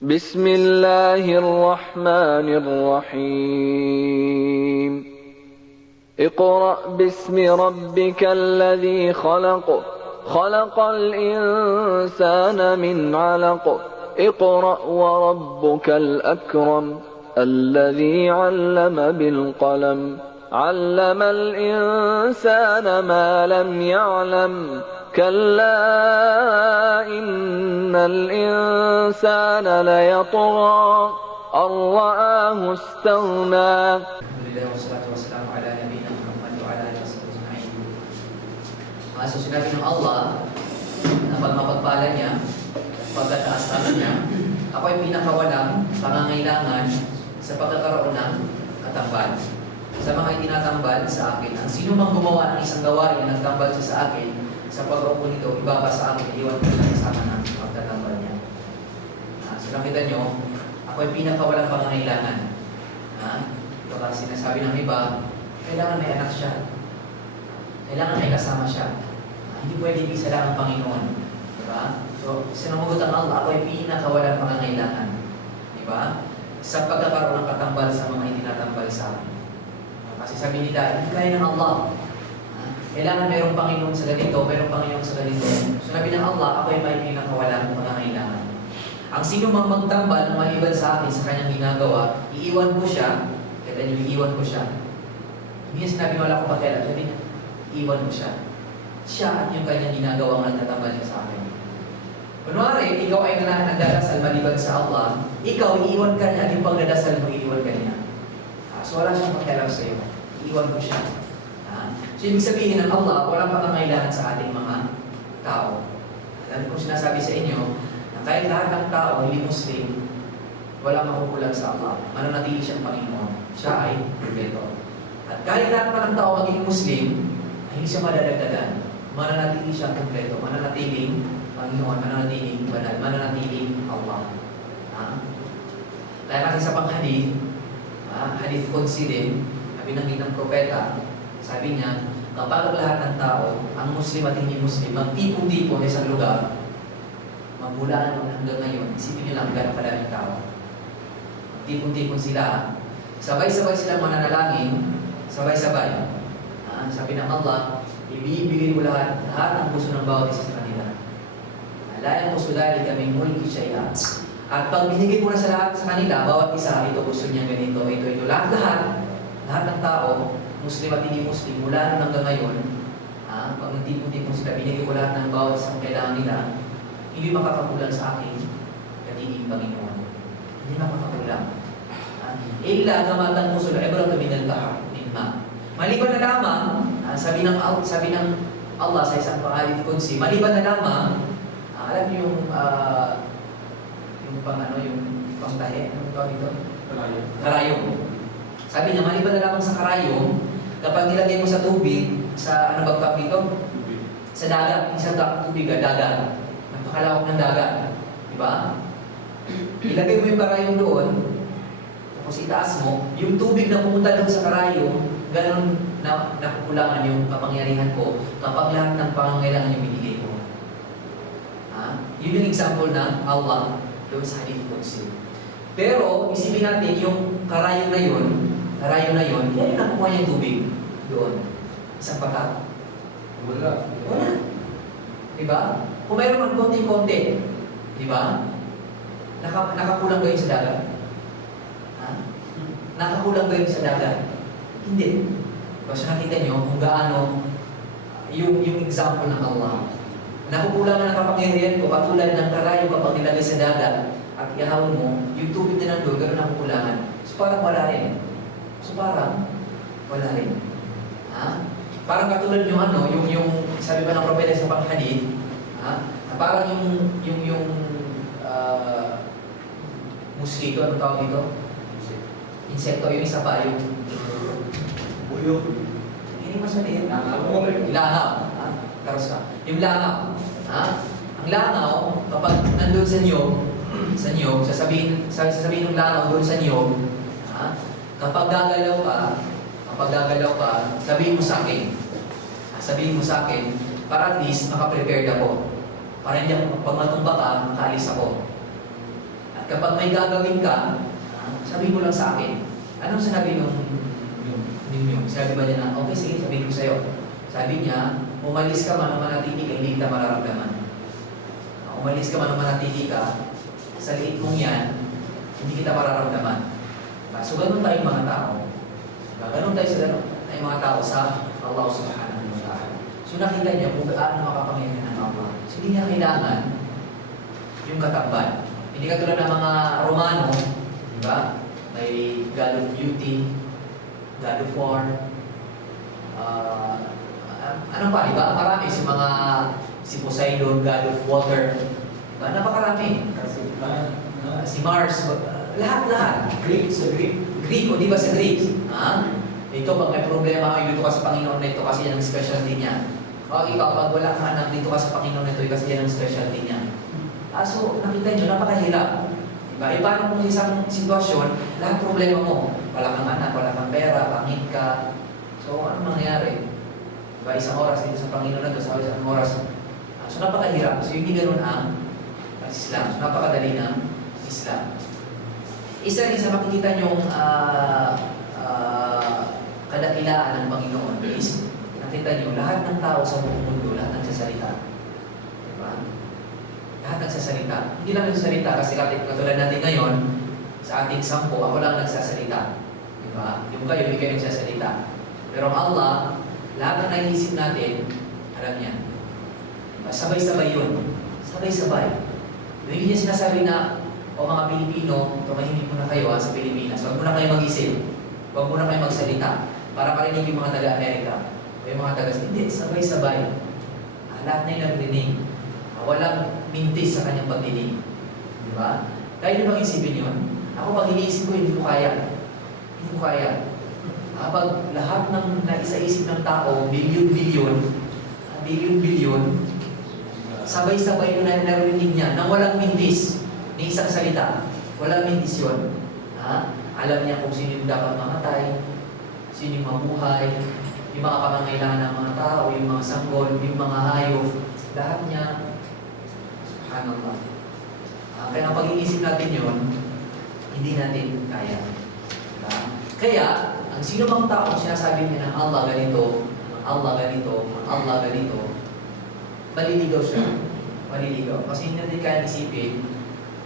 بسم الله الرحمن الرحيم اقرأ باسم ربك الذي خلق خلق الإنسان من علق اقرأ وربك الأكرم الذي علم بالقلم علم الإنسان ما لم يعلم كلا إن الإنسان ليطغى أن رآه استغنى. Alhamdulillah wassalatu wassalamu ala nabiyina Muhammad wa ala alihi wasallam ajma'in. So sinabi ng Allah na pag mapagpala niya, pagkataas-taas niya, ako ay pinakawalang pangangailangan sa pagkakaroon ng katambal. Sa mga itinatambal sa akin, ang sino mang gumawa ng isang gawain na nagtambal siya sa akin, sa pag-upo nito, ibaba sa akin, iwan ko siya kasama ng pagtatambal niya. So nakita nyo, ako ay pinakawalang pangangailangan. Baka sinasabi ng iba, kailangan may anak siya. Kailangan may kasama siya. Hindi pwede isa lang ang Panginoon. Diba? So, sinamugot ang Allah, ako ay pinakawalang pangangailangan. Diba? Sa pagkakaroon ng katambal sa mga itinatambal sa akin. Kasi sabi nila, hindi kaya ng Allah. Kailangan mayroong Panginoon sa ganito, mayroong Panginoon sa ganito. So, sabi ng Allah, ako ay may pinakawalang pangangailangan. Ang sino mang magtambal ng maliban sa akin sa kanyang ginagawa, iiwan ko siya. Kaya niyo, iiwan ko siya. Hindi niya sinabi wala akong pakialam. Sabi niya, iiwan ko siya. Siya at yung kanyang ginagawa ang nagtatambal niya sa akin. Kunwari, ikaw ay nagdadasal maliban sa Allah, ikaw, iiwan ka niya at yung pagdadasal mo, iiwan ka niya. So wala siyang pakialam sa iyo. Iiwan ko siya. So ibig sabihin ng Allah, walang pangangailangan sa ating mga tao. Alam kong sinasabi sa inyo, na kahit lahat ng tao, hindi Muslim, walang makukulang sa Allah. Mananatili siyang Panginoon. Siya ay perfecto. At kahit lahat pa ng tao maging Muslim, ay hindi siya madadagdagan. Mananatili siyang kompleto. Mananatiling Panginoon, mananatiling banal, mananatiling Allah. Kaya kasi sa pang-hadith, hadith Qudsi din, binanggit ng propeta, sabi niya, kapag lahat ng tao, ang Muslim at hindi Muslim, magtipon-tipon sa isang lugar, magbulaan hanggang ngayon, isipin niyo lang gano'ng kadaming tao. Tipon-tipon sila, sabay-sabay silang mananalangin, sabay-sabay. Sabi ng Allah, ibibigay ko lahat ng gusto ng bawat isa sa kanila. La yanqusu dhalika min mulki shay'an. At pag binigay ko na sa lahat sa kanila, bawat isa, ito gusto niya ganito, ito, lahat ng tao, Muslim at hindi Muslim, mula nun hanggang ngayon, pag nagtipon-tipon sila, binigay ko lahat ng bawat isang kailangan nila, hindi makakakulang sa akin, katiging Panginoon. Hindi makakakulang. Illa gamatan musul ibratu minal bahr mimma. Maliban na lamang, sabi ng Allah sa isang pang-hadith Qudsi, maliban na lamang, alam niyo yung pangtahe, anong tawag dito? Karayom. Sabi niya, maliban na lamang sa karayom, kapag nilagay mo sa tubig, sa ano bang tawag dito? Sa dagat, isang tubig, dagat. Napakalawak ng dagat. Diba? Ilagay mo yung karayom doon, tapos itaas mo, yung tubig na pumunta doon sa karayom, ganun na nakukulangan yung kapangyarihan ko kapag lahat ng pangangailangan yung binigay ko. Yun yung example na Allah doon sa hadith Qudsi. Pero, isipin natin, yung karayom na yun, yan yung nakukuha niya yung tubig doon. Isang patak. Wala. Diba? Kung mayroon ng konti-konti, diba? Nakakulang ba yun sa dagat? Nakakulang ba yun sa dagat? Hindi. Kasi nakita nyo kung gaano yung example ng Allah. Nakukulang na ng kapangyarihan ko, katulad ng karayom kapag nilagay sa dagat at ihawin mo, yung tubig na nandun, gano'n nakukulangan. So parang wala rin. Parang katulad yung sabi ba ng propeta sa pang-hadith, parang yung mosquito, ano tawag dito? Insekto, yung isa pa, yung buyo. Hindi mas maliit. Langaw. Karos ka. Yung langaw. Ang langaw, kapag nandun sa niyog, sasabihin ng langaw doon sa niyog, kapag gagalaw ka, sabihin mo sa akin, para at least makaprepared ako. Para hindi ako, pag matumba ka, makaalis ako. kapag may gagawin ka, sabi mo lang sa akin. Anong sinabi ninyo? Sabi ba niya na, okay, sige, sabihin ko sa'yo. Sabi niya, umalis ka man o manatili ka, hindi kita mararamdaman. Umalis ka man o manatili ka, sa liit mong yan, hindi kita mararamdaman. So, ganun tayong mga tao. Ganun tayo sa tayong mga tao sa Allah subhanahu wa ta'ala. So, nakita niya kung gaano makapangyarihan ng Allah. So, hindi niya kailangan yung katamban. Hindi katulad ng mga Romano, di ba? May God of Beauty, God of War, ano pa, di ba? Marami si Poseidon, God of Water. Diba? Napakarami. Si Mars, lahat-lahat. Greek, o di ba sa Greek? Ito, pag may problema, dito ka sa Panginoon na ito kasi yan ang specialty niya. O ikaw, pag wala kang anak, dito ka sa Panginoon na ito kasi yan ang specialty niya. So, nakita nyo, napakahirap. Diba? Paano kung isang sitwasyon, lahat problema mo. Wala kang anak, wala kang pera, pangit ka. So, ano mangyayari? Diba? Isang oras dito sa Panginoon na ito, sa isang oras. So, napakahirap. So, hindi ganun ang Islam. So, napakadali ng Islam. Isa rin sa makikita nyong kadakilaan ng Panginoon is, nakita nyo, lahat ng tao sa buong mundo, lahat nagsasalita. Diba? Lahat nagsasalita. Hindi lang nagsasalita kasi katulad natin ngayon, sa ating 10, ako lang nagsasalita. Diba? Yung kayo, hindi kayo nagsasalita. Pero ang Allah, lahat ng naiisip natin, alam niya. Diba? Sabay-sabay yun. Sabay-sabay. Hindi niya sinasabi na, o mga Pilipino, tumahimik muna kayo sa Pilipinas. Huwag muna kayo mag-isip. Huwag muna kayo magsalita. Para marinig yung mga taga-Amerika. O yung mga taga-Amerika. Hindi, sabay-sabay. Lahat na yung narinig. Walang mintis sa kanyang pagdinig. Di ba? Kaya nyo bang isipin yun? Ako pag iniisip ko, hindi ko kaya. Hindi ko kaya. Kapag lahat ng naisa-isip ng tao, bilyon-bilyon, sabay-sabay yung narinig niya nang walang mintis. Ni isang salita, walang mintis yun. Alam niya kung sino yung dapat mamatay, sino yung mabuhay, yung mga pangangailangan ng mga tao, yung mga sanggol, yung mga hayop, lahat niya. Subhanallah. Kaya pag iisip natin yun, hindi natin kaya. Kaya, ang sino mang tao sinasabi niya ng Allah ganito, Allah ganito, Allah ganito, maliligaw siya. Maliligaw. Kasi hindi natin kaya isipin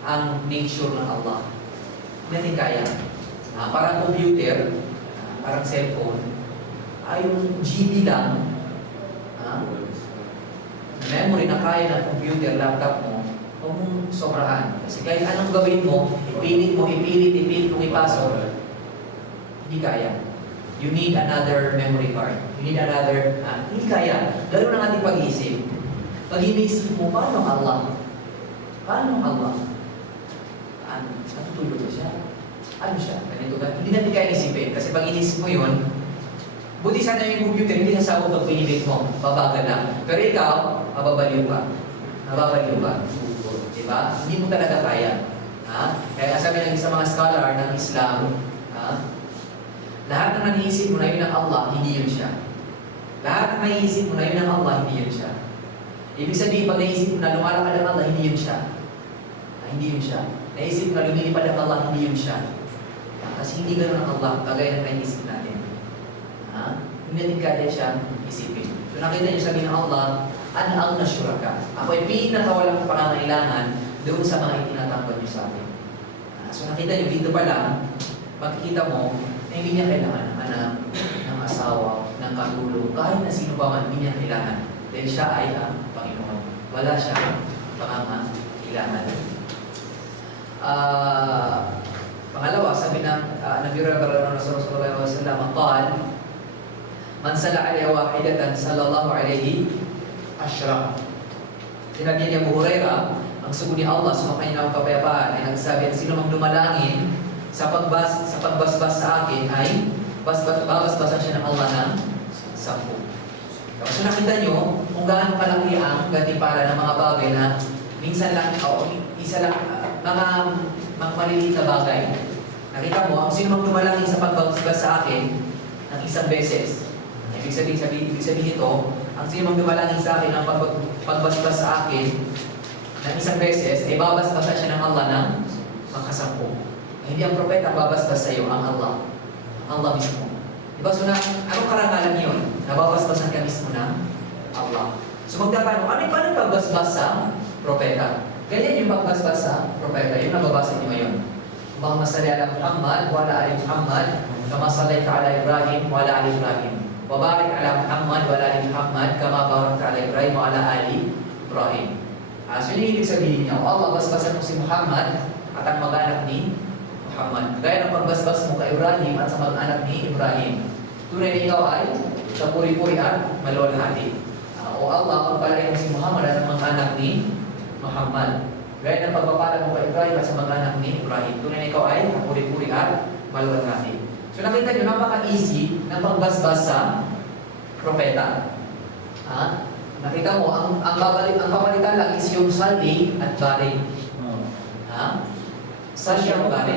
ang nature ng Allah. Hindi natin kaya. Parang computer, parang cellphone, yung GB lang, memory na kaya ng computer, laptop mo, huwag mong sobrahan. Kasi kahit anong gawin mo, ipilit mong ipasok, hindi kaya. You need another memory card. You need another, hindi kaya. Ganoon ang ating pag-iisip. Pag inisip mo, paano Allah? Paano Allah? Natutulog ba siya? Ano siya? Ganito ba? Hindi natin kaya isipin. Kasi pag inisip mo yun, buti sana yung computer, hindi sasabog pag pinilit mo. Babagal na. Pero ikaw, mababaliw ka. Mababaliw ka. Diba? Hindi mo talaga kaya. Kaya sabi ng isang mga scholar ng Islam, lahat ng naniisip mo na yun ang Allah, hindi yun siya. Lahat ng naiisip mo na yun ang Allah, hindi yun siya. Ibig sabihin, pag naisip mo na lumalakad ang Allah, hindi yun siya. Hindi yun siya. Naisip mo na lumilipad ang Allah, hindi yun siya. Kasi hindi ganoon ang Allah, kagaya ng naisip natin. Hindi natin kaya siyang isipin. So nakita niyo sabi ng Allah, ana ang nasyuraka. Ako ay pinakawalang pangangailangan doon sa mga itinatangkad niyo sa akin. So nakita niyo dito pa lang, makikita mo na hindi niya kailangan ng anak, ng asawa, ng katulong, kahit na sino pa man, hindi niya kailangan. Dahil siya ay ang Panginoon. Wala siya pangangailangan. Pangalawa, sabi ng Nabi Rasulullah sallallahu alaihi wasallam, qal man sala alayhi wahidatan sallallahu alaihi ashra. Sinabi ni Abu Hurairah, ang sugo ni Allah sa kanyang kapayapaan ay nagsabi, ang sino mang dumalangin sa pagbasbas sa akin ay babasbasan siya ng Allah ng 10. So nakita nyo kung gaano kalaki ang gantimpala ng mga bagay na minsan lang, isa lang, mga maliliit na bagay. Nakita mo, ang sino mang dumalangin sa pagbasbas sa akin ng isang beses. Ibig sabihin ito, ang sino mang dumalangin sa akin ng pagbasbas sa akin ng isang beses, ay babasbasan siya ng Allah ng makasampu. Hindi ang propeta ang babasbas sa iyo, ang Allah. Ang Allah mismo. Diba? So, anong karangalan yun? Nababasbasan ka mismo ng Allah. So, magtatanong, ano yung pagbasbas sa propeta? Ganyan yung pagbasbas sa propeta. Yung nababasa niyo ngayon. Allahumma salli ala Muhammad wa ala ali Muhammad kama sallaita ala Ibrahim wa ala ali Ibrahim. Wa barik ala Muhammad wa ala ali Muhammad kama barakta ala Ibrahim wa ala ali Ibrahim. So, yun yung ibig sabihin niya. Allah, basbasan mo si Muhammad at ang mag-anak ni Muhammad. Gaya ng pagbasbas mo kay Ibrahim at sa mag-anak ni Ibrahim. Tunay na ikaw ay kapuri-puri at maluwalhati. O Allah, pagpalain mo si Muhammad at ang mag-anak ni Muhammad. Gaya ng pagpapala mo kay Ibrahim at sa mag-anak ni Ibrahim. Tunay na ikaw ay kapuri-puri at maluwalhati. So nakita nyo, napaka-easy ng pagbasbas sa propeta. Nakita mo, ang papalitan lang is yung saldi at bari. Saldi at bari.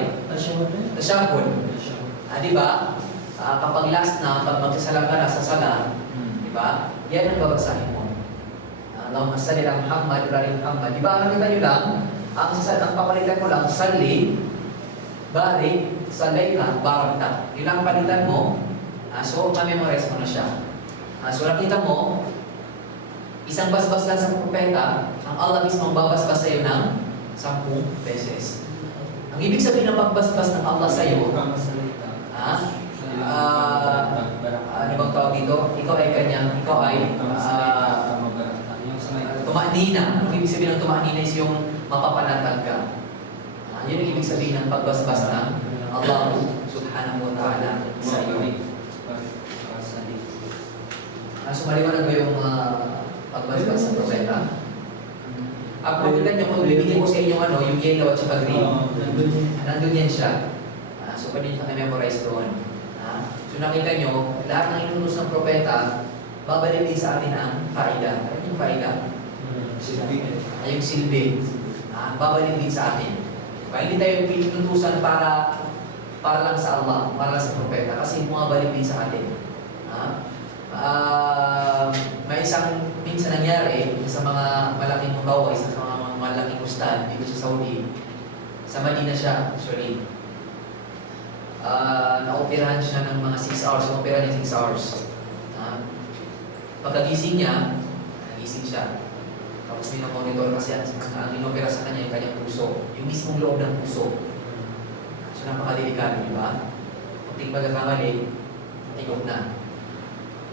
Tashahud. Diba? Kapag last na, pag magsasalam ka na sa sala, diba? Yan ang babasahin mo. Allahumma salli ala Muhammad, Ibrahim Muhammad. Diba? Nakita nyo lang, ang papalitan mo lang, salli, bari, salayta, barakta. Yun lang palitan mo. So, ma-memorize mo na siya. So, nakita mo, isang basbas lang sa propeta, ang Allah mismo ang babasbas sa iyo ng 10 beses. Ang ibig sabihin ng pagbasbas ng Allah sa iyo, ano bang tawag dito? Ikaw ay kanyang, tumanina. Ang ibig sabihin ng tumanina is yung mapapanatag ka. Yun ang ibig sabihin ng pagbasbas ng Allah subhanahu wa ta'ala sa iyo. Maliwanag ba yung pagbasbas sa propeta? Pakita nyo kung bibigyan ko sa inyo yung yellow at saka green. Nandun yan siya. So, pwede nyo na-memorize doon. So, nakita nyo, lahat ng inunos ng propeta, babalik din sa atin ang faida. Ano yung faida? Yung silbi. Babalik din sa atin. Hindi tayo pinutusan para lang sa Allah, para lang sa propeta, kasi bumabalik din sa atin. May isang minsan nangyari sa mga malaking mutaway, sa mga malaking ustad dito sa Saudi. Sa Manila siya, actually. Na-operahan siya ng mga 6 hours. Na-operahan niya 6 hours. Pagkagising niya, nagising siya. Tapos minamonitor kasi ang inopera sa kanya yung kanyang puso. Yung mismong loob ng puso. So napakadelikado, di ba? Kunting pagkakamali, tigok na.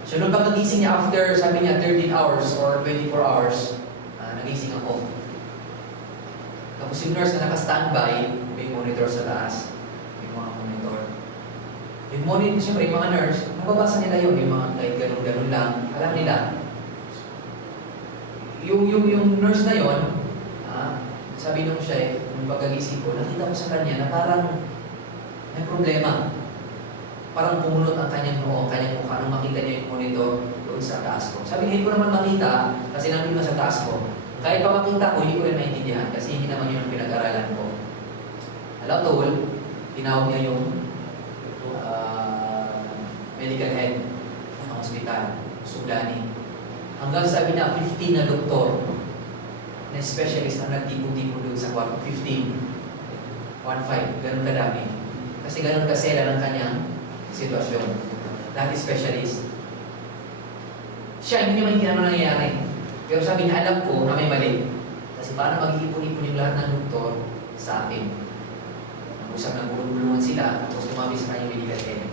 So nung pagkagising niya after, sabi niya, 13 hours or 24 hours, nagising ako. Tapos yung nurse na naka-standby, may monitor sa taas. May mga monitor. Yung monitor, siyempre, yung mga nurse, nababasa nila yun, yung mga kahit ganun-ganun lang. Alam nila. Yung nurse na yun, sabi nung siya, nung pagkagising ko, nakita ko sa kanya na parang may problema. Parang pumunot ang kanyang noo, kanyang mukha nung makita niya yung monitor doon sa taas ko. Sabi, hindi ko naman makita kasi nandun na sa taas ko. Kahit pa makita ko, hindi ko rin maintindihan kasi hindi naman yun ang pinag-aralan ko. Alam tol, tinawag niya yung medical head ng hospital, Sudani. Hanggang sabi niya, 15 na doktor na specialist ang nagtipon-tipon doon sa kwarto. 15. 1-5. Ganun kadami. Kasi ganun kasela ng kanyang sitwasyon. Lahat specialist. Siya, hindi naman naman nangyayari. Pero sabi niya, alam ko na may mali. Kasi paano mag-iipon-ipon yung lahat ng doktor sa akin? Nag-usap ng bulong-bulungan sila, tapos tumabi sa kanyang medical head.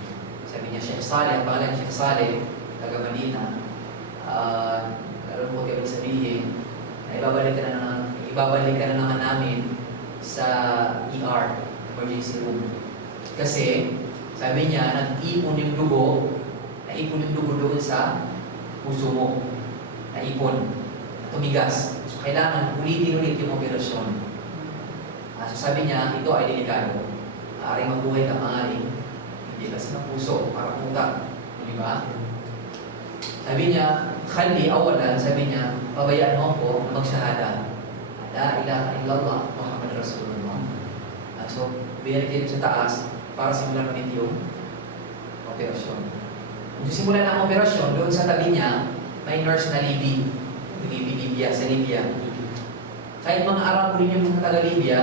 Sabi niya, Sheikh Saleh, ang pangalan Sheikh Saleh, taga Manila. Alam mo kayo sabihin, na ibabalik ka na naman namin sa ER, emergency room. Kasi, sabi niya, nag-ipon yung dugo, naipon yung dugo doon sa puso mo. Naipon, tumigas. So, kailangan ulitin-ulit yung operasyon. So, sabi niya, ito ay delikado. Maaaring mabuhay ka, maaaring hindi kasi ng puso, para putak. Di ba? Sabi niya, khali, awalan, sabi niya, pabayaan mo ako na magsyahada. La ilaha illallah, Muhammad Rasulullah. So, binalik sa taas para simulan natin yung operasyon. Kung simulan ang operasyon, doon sa tabi niya, may nurse na Libya, sa Libya. Kahit mga Arabo rin yung mga taga-Libya,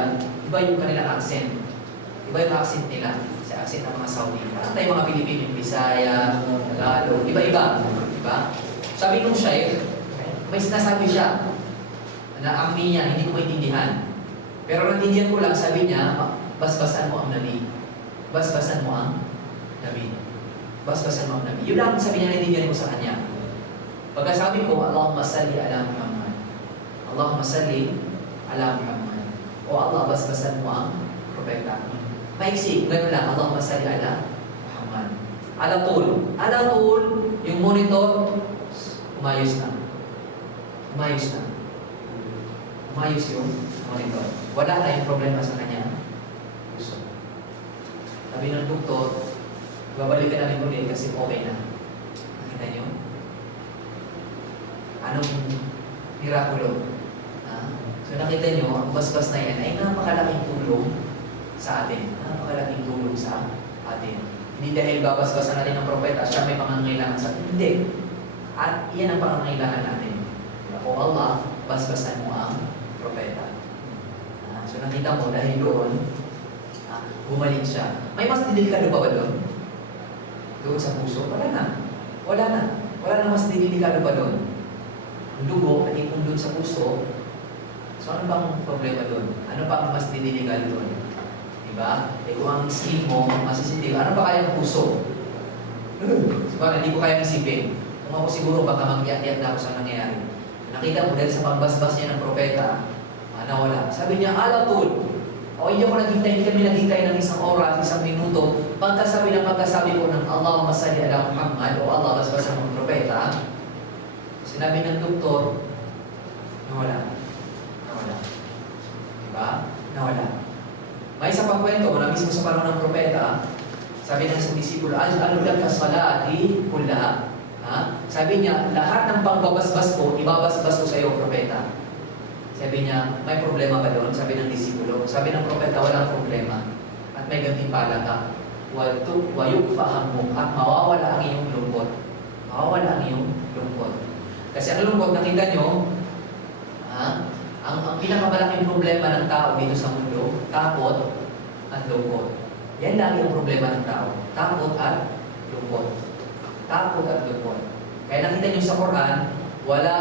Iba yung kanilang accent. Iba yung accent nila. Sa accent ng mga Saudi. Parang tayo mga Pilipino, yung Bisaya, Tagalog, iba-iba. Diba? Sabi nung Shaykh, may sinasabi siya na ang niya, hindi ko maintindihan. Pero naintindihan ko lang, sabi niya, basbasan mo ang Nabi. Basbasan mo ang Nabi. Basbasan mo ang Nabi. Yun lang sabi niya, naintindihan ko sa kanya. Pagkasabi ko, Allahumma salli ala Muhammad. Allahumma salli ala Muhammad. O Allah, basbasan mo ang propeta. Maiksi, gano'n lang. Allahumma salli ala Muhammad. Alatul. Alatul, yung monitor, umayos na. Umayos na. Umayos yung monitor. Wala tayong problema sa kanya. Gusto. Sabi ng doktor, babalikan namin ulit kasi okay na. Nakita niyo? Anong mirakulo? So nakita niyo, ang basbas na yan ay napakalaking tulong sa atin. Napakalaking tulong sa atin. Hindi dahil babasbasan natin ng propeta, siya may pangangailangan sa atin. Hindi. At iyan ang pangangailangan natin. O Allah, basbasan mo ang propeta. So nakita mo, dahil doon, bumalik siya. May mas didelikado pa ba doon? Doon sa puso? Wala na. Wala na. Wala na mas didelikado pa doon. Ang dugo, nakipong doon sa puso. So ano bang problema doon? Ano pa ang mas didelikado doon? Diba? Eh kung ang skin mo, masisindig, ano pa kaya ang puso? Diba? Hindi ko kaya isipin. Kung ako siguro, baka mag-iat-iat na ako sa nangyayari. Nakita mo dahil sa pagbasbas niya ng propeta, nawala. Sabi niya, alatul. O hindi ako naghintay, hindi kami naghintay ng isang oras, isang minuto. Pagkasabi ko ng Allahumma salli ala Muhammad o Allah basbasan ng propeta, sinabi ng doktor, nawala. Nawala. Diba? Nawala. May isa pang kwento, na mismo sa panahon ng propeta, sabi ng isang disipulo, Al-Alulad kasalati kulla. Sabi niya, lahat ng pangbabasbas ko, ibabasbas ko sa iyo, propeta. Sabi niya, may problema ba doon? Sabi ng disipulo. Sabi ng propeta, walang problema. At may gantimpala ka. Wayukfahamuk. At mawawala ang iyong lungkot. Mawawala ang iyong lungkot. Kasi ang lungkot, nakita nyo, ang pinakamalaking problema ng tao dito sa mundo, takot at lungkot. Yan lagi ang problema ng tao. Takot at lungkot. Takot at lungkot. Kaya nakita nyo sa Quran, wala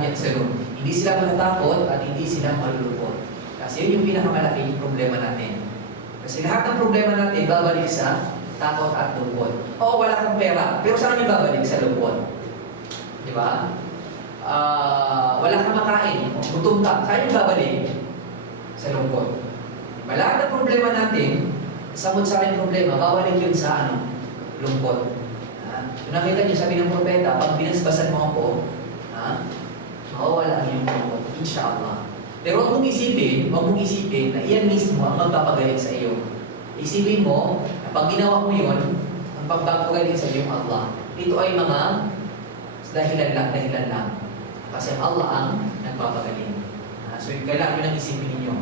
yaksunun. Hindi sila matatakot at hindi sila malulungkot. Kasi yun yung pinakamalaking problema natin. Kasi lahat ng problema natin babalik sa takot at lungkot. Oo, wala kang pera, pero saan yung babalik? Sa lungkot. Di ba? Wala kang makain, gutom ka, saan yung babalik? Sa lungkot. Diba? Lahat ng problema natin, samot sa akin problema, babalik yun sa lungkot. So nakita niyo, sabi ng propeta, pag binasbasan mo ako, mawawala ang iyong lungkot, inshallah. Pero huwag mong isipin na iyan mismo ang magpapagaling sa iyo. Isipin mo, na pag ginawa mo yun, ang pagpapagaling sa iyo Allah. Ito ay mga dahilan lang. Kasi Allah ang nagpapagaling. So kailangan nyo nang isipin ninyo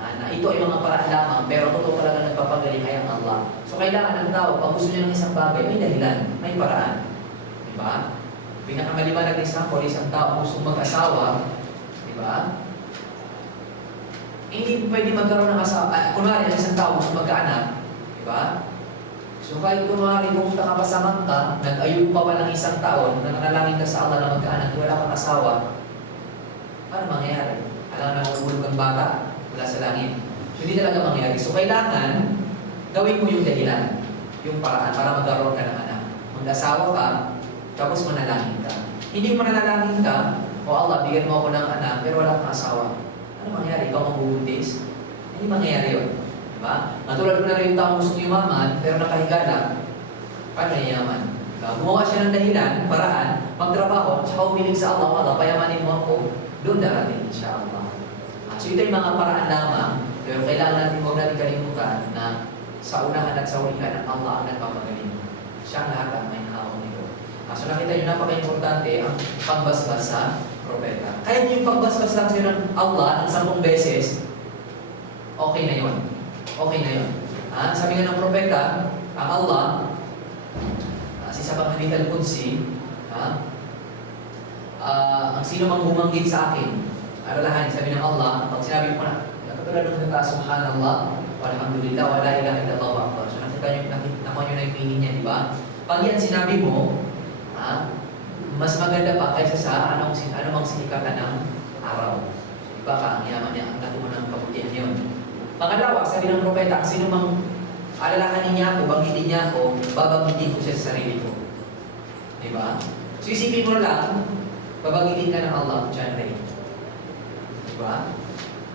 na ito ay mga paraan lamang, pero totoo talaga nagpapagaling ay ang Allah. So kailangan ng tao, pag gusto niya ng isang bagay, may dahilan, may paraan. Diba? Pinakamaliwanag na example, isang tao gusto mag-asawa, diba? Hindi pwede magkaroon ng asawa. Kunwari, isang tao gusto magkaanak, diba? So kahit kunwari, pumunta ka pa sa Mangka, nag-ayun pa ng isang taon, nananalangin ka sa Allah na magkaanak, wala kang asawa, paano mangyayari? Alam na mahulog ang bata mula sa langit. Hindi talaga mangyayari. So kailangan, gawin mo yung dahilan, yung paraan para magkaroon ka ng anak. Mag-asawa ka, tapos manalangin ka. Hindi mo manalangin ka, o Allah, bigyan mo ako ng anak, pero wala kang asawa. Ano mangyayari? Ikaw magbubuntis? Hindi mangyayari yun. Diba? Natulad ko na rin yung taong gusto yumaman, pero nakahiga lang. Paano yayaman? Gumawa siya ng dahilan, paraan, magtrabaho, tsaka umiling sa Allah, Allah, payamanin mo ako, doon darating, insyaAllah. So ito yung mga paraan lamang, pero kailangan natin, huwag natin kalimutan na sa unahan at sa ulihan ng Allah ang nagpapagaling. Siya ang lahat ang may hawak nito. So nakita nyo, napaka-importante ang pagbasbas sa propeta. Kahit yung pagbasbas lang sa'yo ng Allah ng 10 beses, okay na yun. Okay na yun. Sabi nga ng propeta, ang Allah, sa Sabang Hadith al-Qudsi, ang sino mang bumanggit sa akin alalahanin, sabi ng Allah, pag sinabi mo na, katulad ng kata, subhanallah, walhamdulillah, wala ilaha illallah wa akbar. So nakita nyo na yung meaning niya, di ba? Pag yan sinabi mo, mas maganda pa kaysa sa anumang sinikatan ng araw. Di ba ka, ang yaman niya, ang natuman ng kabutihan yun. Pangalawa, sabi ng propeta, sino mang alalahanin niya ako, banggitin niya ako, babanggitin ko siya sa sarili ko. Di ba? So isipin mo lang, babanggitin ka ng Allah, John Ray. Di ba?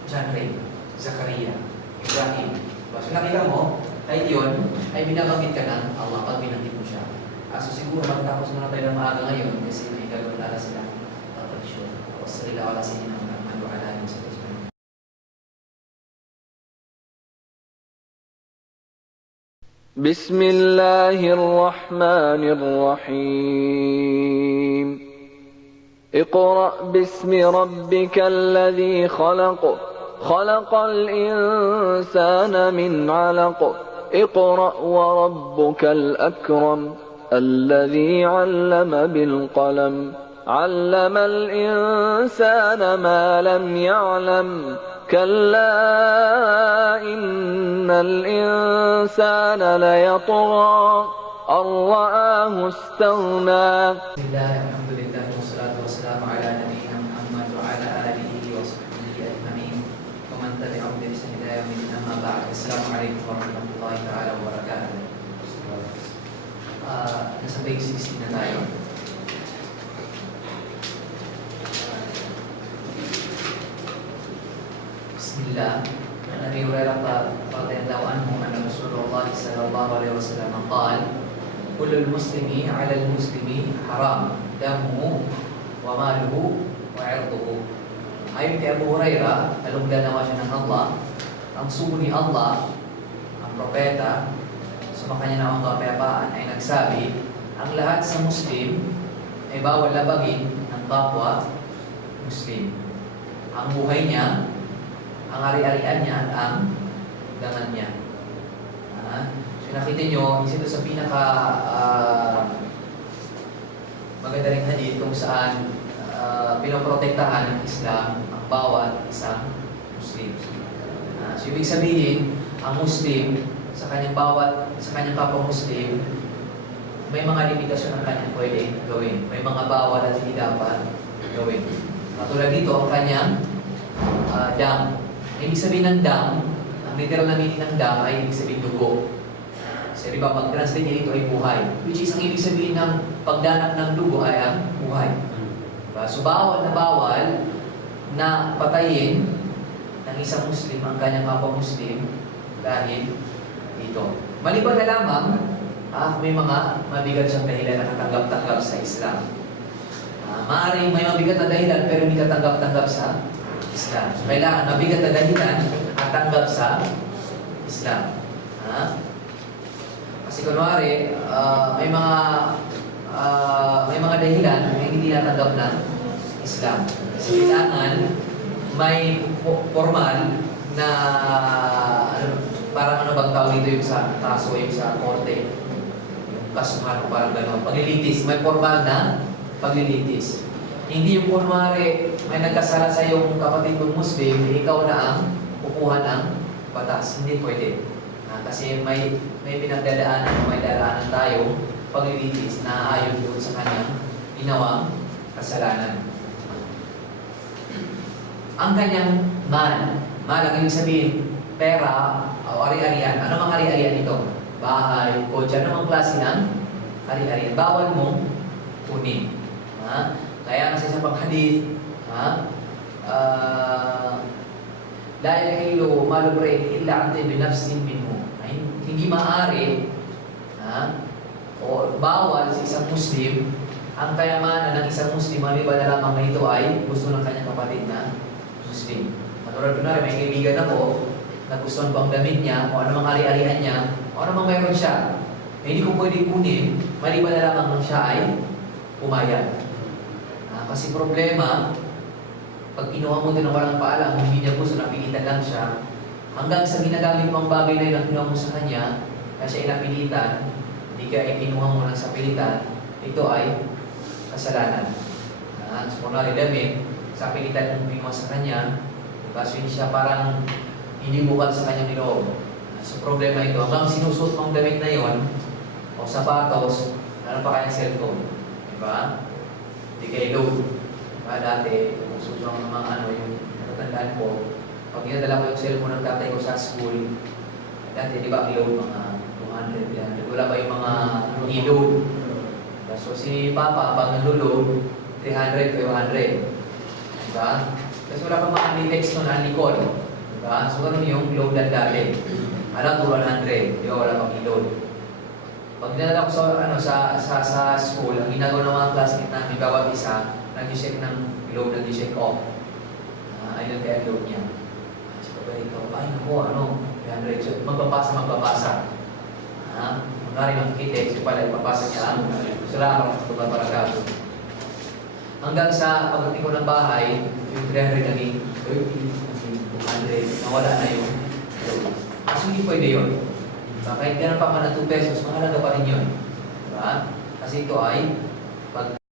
John Ray, Zakaria, Ibrahim. Diba? So nakita mo, kahit yun, ay binabanggit ka ng Allah pag binanggit mo siya. So siguro magtapos muna tayo ng maaga ngayon kasi may gagawin ala sila tradisyon. Tapos sarila wala sila ng manualahin sa Diyos. بسم الله الرحمن الرحيم اقرأ باسم ربك الذي خلق خلق الإنسان من علق اقرأ وربك الأكرم الذي علم بالقلم علم الإنسان ما لم يعلم كلا إن الإنسان ليطغى أن رآه استغنى. بسم الله الحمد لله والصلاة والسلام على نبينا محمد وعلى آله وصحبه أجمعين ومن تبعهم بإحسان إلى يوم الدين. أما بعد, السلام عليكم ورحمة الله تعالى وبركاته. Nasa page 16 na tayo. Bismillah. An Abi Hurairah radhiyallahu anhu anna Rasulullah sallallahu alaihi wasallam qala kullul muslimi 'ala al-muslimi haram damuhu wa maluhu wa 'irduhu. Ayon kay Abu Hurairah, alungdan nawa siya ng Allah, ang sugo ni Allah, ang propeta, sumakanya na ang kapayapaan ay nagsabi, ang lahat sa Muslim ay bawal labagin ng kapwa Muslim. Ang buhay niya, ang ari-arian niya at ang dangan niya. So nakita nyo, isa ito sa pinaka maganda rin hadith kung saan pinoprotektahan ng Islam ang bawat isang Muslim. So ibig sabihin, ang Muslim sa kanyang kapwa Muslim, may mga limitasyon ang kanyang pwede gawin. May mga bawal at hindi dapat gawin. Katulad dito, ang kanyang dam. Ibig sabihin ng dam, ang literal na meaning ng dam ay ibig sabihin dugo. Kasi diba, pag-translate niya dito ay buhay. Which is, ang ibig sabihin ng pagdanap ng dugo ay ang buhay. Diba? So, bawal na patayin ng isang Muslim ang kanyang kapwa Muslim dahil dito. Maliban na lamang, may mga mabigat siyang dahilan na katanggap-tanggap sa Islam. Maaaring may mabigat na dahilan pero hindi katanggap-tanggap sa Islam. So, kailangan mabigat na dahilan at tanggap sa Islam. Kasi kunwari, may mga dahilan na hindi natanggap ng Islam. Kasi kailangan may formal na parang ano bang tawag dito yung sa kaso, yung sa korte, yung kasuhan o parang gano'n. Paglilitis, may formal na paglilitis. Hindi yung kunwari may nagkasala sa iyong kapatid mong Muslim, ikaw na ang kukuha ng batas. Hindi pwede. Kasi may pinagdadaanan, may daraanan tayo paglilitis na ayon doon sa kanyang ginawang kasalanan. Ang kanyang mal ang ibig sabihin, pera o ari-arian. Ano mang ari-arian ito? Bahay, kotse, ano mang klase ng ari-arian. Bawal mong kunin. Kaya kasi sa pang-hadith, la yahilu malu mri'in illa 'an binafsin minhu. Ay hindi maaari o bawal sa isang Muslim ang kayamanan ng isang Muslim maliban na lamang na ito ay gusto ng kanyang kapatid na Muslim. Matulad kunwari, may kaibigan ako na gusto bang damit niya o anumang ari-arian niya o anumang mayroon siya. Hindi ko pwede kunin maliban na lamang nang siya ay pumayag. Kasi problema, pag kinuha mo din ng walang paalam, hindi niya gusto, napilitan lang siya, hanggang sa ginagamit mong bagay na yung kinuha mo sa kanya, kasi ay napilitan, hindi ka kinuha mo lang sa pilitan, ito ay kasalanan. So, kunwari damit, sa pilitan ng bigma sa kanya, diba? So hindi siya parang hindi bukal sa kanyang niloob. So problema ito, hanggang sinusot mong damit na yon o sapatos, ano pa kayang cellphone? Diba? Hindi kayo load. Diba? Dati, kung susong ng mga ano, yung natatandaan ko, pag ginadala ko yung cellphone ng tatay ko sa school, dati di ba load mga 200, 300, wala pa yung mga i-load. So si Papa, pag nag-load, 300, 500. Diba? Kasi wala pa mga anti-text nun, anti-call. Diba? So ganun yung loadan dati. Alam, 200. Di ba? Wala pang i-load. Pag dinadala ko sa school, ang ginagawa ng mga classmate namin, bawat isa, nag-check ng load, nag-check off. Ayun kaya load niya. So ba ikaw, ay naku, 300. So magpapasa. Mangari ng kitex, yung pala ipapasa niya ang salamat sa tumaparagado. Hanggang sa pagdating ko ng bahay, yung 300 naging 200, nawala na yung load. Kaso hindi pwede yun. Kahit ganun pa ka na 2 pesos, mahalaga pa rin yun. Diba? Kasi ito ay pag